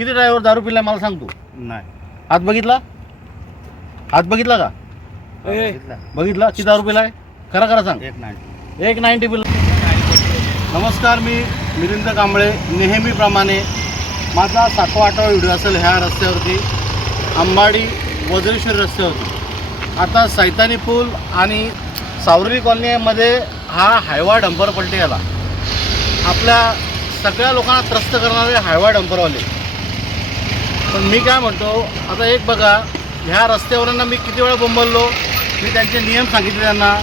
किती ड्रायव्हर दारू पिलाय मला सांग तू. नाही. हात बघितला? हात बघितला का? बघितलं? बघितला? किती दारू पिलाय? खरं खरं सांग. एक नाही एक नाईन्टी बिल नमस्कार मी मिलिंद कांबळे. नेहमीप्रमाणे माझा सातवा आठवा व्हिडिओ असेल ह्या रस्त्यावरती. अंबाडी वज्रेश्वरी रस्त्यावरती. आता सैतानी पूल आणि सावरी कॉलनीमध्ये हा हायवा डंपर पलटी आला. आपल्या सगळ्या लोकांना त्रस्त करणारे हायवा डंपरवाले. पण मी काय म्हणतो आता एक बघा ह्या रस्त्यावरांना मी किती वेळा बोंबललो मी त्यांचे नियम सांगितले त्यांना.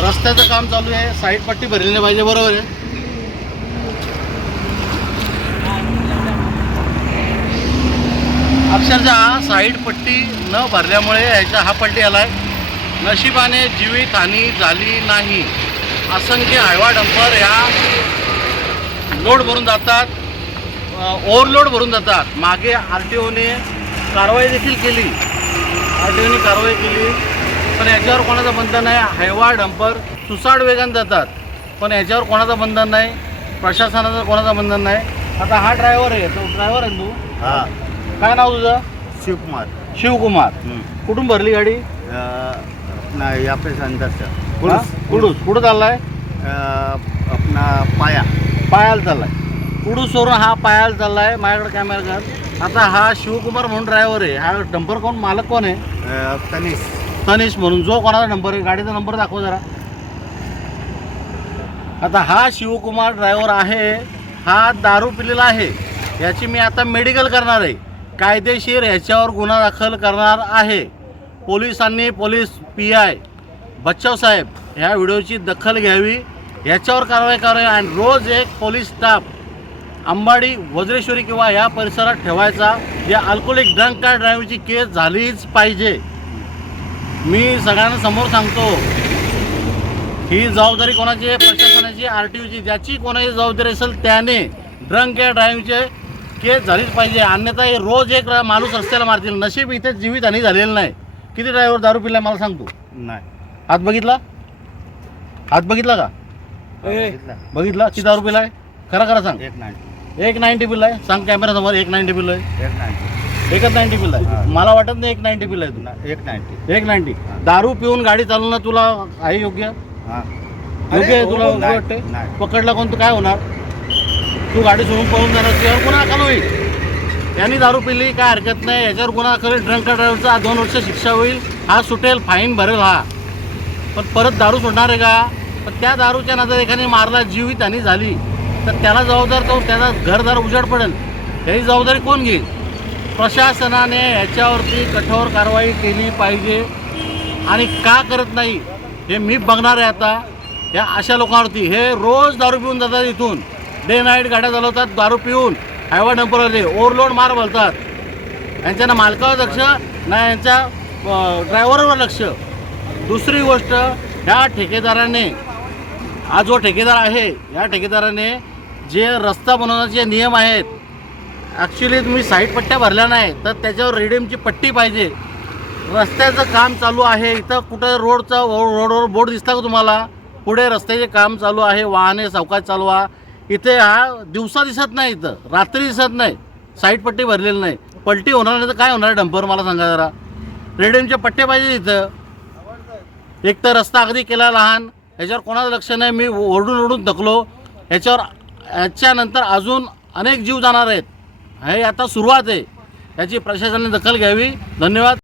रस्त्याचं काम चालू आहे साईड पट्टी भरलेली पाहिजे बरोबर आहे? अक्षरशः साईड पट्टी न भरल्यामुळे ह्याच्या हा आला आहे नशिबाने जीवितहानी झाली नाही. असंख्य हायवा डंपर ह्या लोड भरून जातात. ओव्हरलोड भरून जातात. मागे आर टी ओने कारवाई देखील केली. आर टी ओने कारवाई केली. पण याच्यावर कोणाचं बंधन नाही. हायवा डंपर सुसाट वेगाने जातात. पण याच्यावर कोणाचं बंधन नाही. प्रशासनाचं कोणाचं बंधन नाही. आता हा ड्रायव्हर आहे. तो ड्रायव्हर आहे तू? हा. काय नाव तुझं? शिवकुमार. शिवकुमार. कुठून भरली गाडी? अ, अपना यहाँ पे अंदर से हा? कुडूस. कुठं चाललाय? अपना पाया. पायाला चाललाय. कुडूस सोडून हा पायाला चाललाय माझ्याकडे कॅमेरा कर आता हा शिवकुमार म्हणून ड्रायव्हर आहे. हा डंपर कोण? मालक कोण आहे? तनिष. तनिष म्हणून. जो कोणाचा नंबर आहे गाडीचा नंबर दाखव जरा. आता हा शिवकुमार ड्रायव्हर आहे. हा दारू पिलेला आहे. याची मी आता मेडिकल करणार आहे. कायदेशीर ह्याच्यावर गुन्हा दाखल करणार आहे. पोलिसांनी पोलीस पी आय बच्चाव साहेब ह्या व्हिडिओची दखल घ्यावी. याच्यावर कारवाई करावी. आणि रोज एक पोलीस स्टाफ अंबाडी वज्रेश्वरी किंवा या परिसरात ठेवायचा या अल्कोहोलिक ड्रंक कार ड्रायव्हरची केस झालीच पाहिजे. मी सगळ्यांना समोर सांगतो ही जबाबदारी कोणाची आहे? प्रशासनाची आर टी ओची ज्याची कोणाची जबाबदारी असेल त्याने ड्रंक या ड्राईव्हचे केस झालीच पाहिजे. अन्यथा हे रोज एक माणूस रस्त्याला मारतील. नशीब इथे जीवितहानी झालेलं नाही. किती ड्रायव्हर दारू पिलाय मला सांग तू नाही. हात बघितला? हात बघितला का? बघितलं? बघितला? किती दारू पिलाय? खरं खरं सांग. एक नाही. एक नाईन्टी बिल आहे. सांग कॅमेरा समोर एक नाईन्टी बिल आहे. एक नाही एकच नाईन्टी बिल आहे. हा. मला वाटत नाही एक नाईन्टी बिल आहे ना- एक तू एक नाईन्टी हा. दारू पिऊन गाडी चालवणं तुला आहे योग्य? हा. योग्य आहे तुला नाही, योग्य वाटते. पकडला कोण तू काय होणार? तू गाडी सोडून पळून जाणार त्यावर गुन्हा दाखल होईल? यांनी दारू पिली काय हरकत नाही. याच्यावर गुन्हा होईल ड्रंक ड्रायव्हरचा दोन वर्ष शिक्षा होईल. हा सुटेल फाईन भरेल हा. पण परत दारू सोडणार आहे का? पण त्या दारूच्या नंतर एखादी मारला जीवित आणि झाली. तर त्याला जबाबदार करून त्याचा घरदार उजाड पडेल. याची जबाबदारी कोण घेईल? प्रशासनाने ह्याच्यावरती कठोर कारवाई केली पाहिजे. आणि का करत नाही हे मी बघणार आहे आता. या अशा लोकांवरती. हे रोज दारू पिऊन जातात इथून. डे नाईट गाड्या चालवतात दारू पिऊन. हायवा डंपरवाले ओव्हरलोड मार बोलतात. यांच्या ना मालकावर लक्ष ना यांच्या ड्रायव्हरवर लक्ष. दुसरी गोष्ट ह्या ठेकेदाराने हा जो ठेकेदार आहे या ठेकेदाराने जे रस्ता बनवण्याचे नियम आहेत ॲक्च्युली तुम्ही साईड पट्ट्या भरल्या नाही तर त्याच्यावर रेडियमची पट्टी पाहिजे. रस्त्याचं काम चालू आहे इथं कुठं रोडचा रोडवर बोर्ड दिसता का तुम्हाला? पुढे रस्त्याचे काम चालू आहे वाहने सावकाश चालवा इथे हा दिवसा दिसत नाही इथं रात्री दिसत नाही. साईड पट्टी भरलेली नाही. पलटी होणार नाही तर काय होणार डंपर मला सांगा जरा. रेडियमचे पट्टे पाहिजे इथं. एक तर रस्ता अगदी केला लहान याच्यावर कोणाचं लक्ष नाही? मी ओरडून ओरडून थकलो. याच्यावर याच्यानंतर अजून अनेक जीव जाणार आहेत. हे आता सुरुवात आहे. याची प्रशासनाने दखल घ्यावी. धन्यवाद.